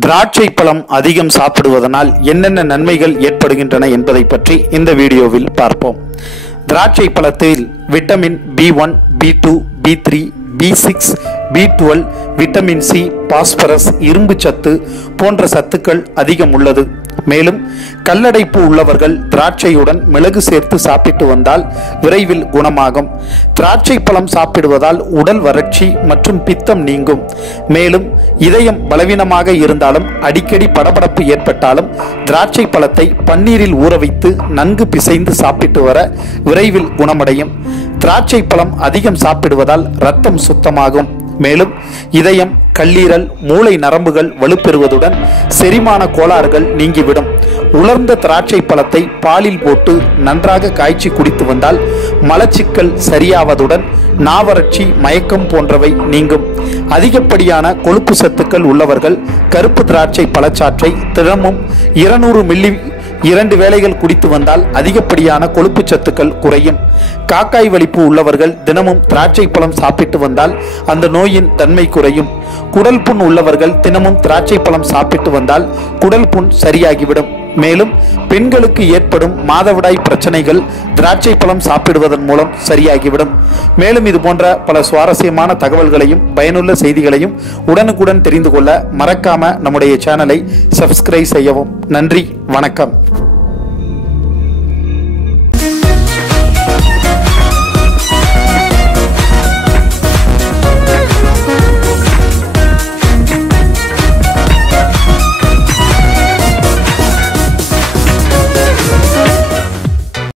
திராட்சை பழம் அதிகம் சாப்பிடுவதனால் என்னென்ன நன்மைகள் ஏற்படுகின்றன என்பதை பற்றி இந்த வீடியோவில் பார்ப்போம். திராட்சை பழத்தில் vitamin B one B two B three B six B twelve vitamin C phosphorus இரும்பு சத்து போன்ற சத்துக்கள் அதிகம் உள்ளது. மேலும் கல்லடைப்பு உள்ளவர்கள் திராட்சையுடன் மிளகு சேர்த்து சாப்பிட்டு வந்தால் விரைவில் குணமாகும். திராட்சை பழம் சாப்பிடுவதால் உடல் வறட்சி மற்றும் பித்தம் நீங்கும். மேலும் இதயம் பலவீனமாக இருந்தாலும் அடிக்கடி படபடப்பு ஏற்பட்டாலும் திராட்சை பழத்தை பன்னீரில் ஊற வைத்து நன்கு பிசைந்து சாப்பிட்டு வர விரைவில் குணமடையும். திராட்சை பழம் அதிகம் சாப்பிடுவதால் ரத்தம் சுத்தமாகும். மேலும் இதயம் கல்லீரல் மூளை நரம்புகள் வலுப்பெறுவதுடன் செரிமான கோளாறுகள் நீங்கிவிடும். உலர்ந்த திராட்சை பழத்தை பாலில் போட்டு நன்றாக காய்ச்சி குடித்து வந்தால் மலச்சிக்கல் சரியாவதுடன் நாவறட்சி மயக்கம் போன்றவை நீங்கும். அதிகப்படியான கொழுப்பு சத்துக்கள் உள்ளவர்கள் கருப்பு திராட்சை பழச்சாற்றை தினமும் இருநூறு மில்லி இரண்டு வேளைகள் குடித்து வந்தால் அதிகப்படியான கொழுப்பு சத்துக்கள் குறையும். காக்காய் வலிப்பு உள்ளவர்கள் தினமும் திராட்சை பழம் சாப்பிட்டு வந்தால் அந்த நோயின் தன்மை குறையும். குடல் புண் உள்ளவர்கள் தினமும் திராட்சை பழம் சாப்பிட்டு வந்தால் குடல் புண் சரியாகிவிடும். மேலும் பெண்களுக்கு ஏற்படும் மாதவிடாய் பிரச்சனைகள் திராட்சை பழம் சாப்பிடுவதன் மூலம் சரியாகிவிடும். மேலும் இது போன்ற பல சுவாரஸ்யமான தகவல்களையும் பயனுள்ள செய்திகளையும் உடனுக்குடன் தெரிந்து கொள்ள மறக்காம நம்முடைய சேனலை சப்ஸ்கிரைப் செய்யவும். நன்றி வணக்கம்.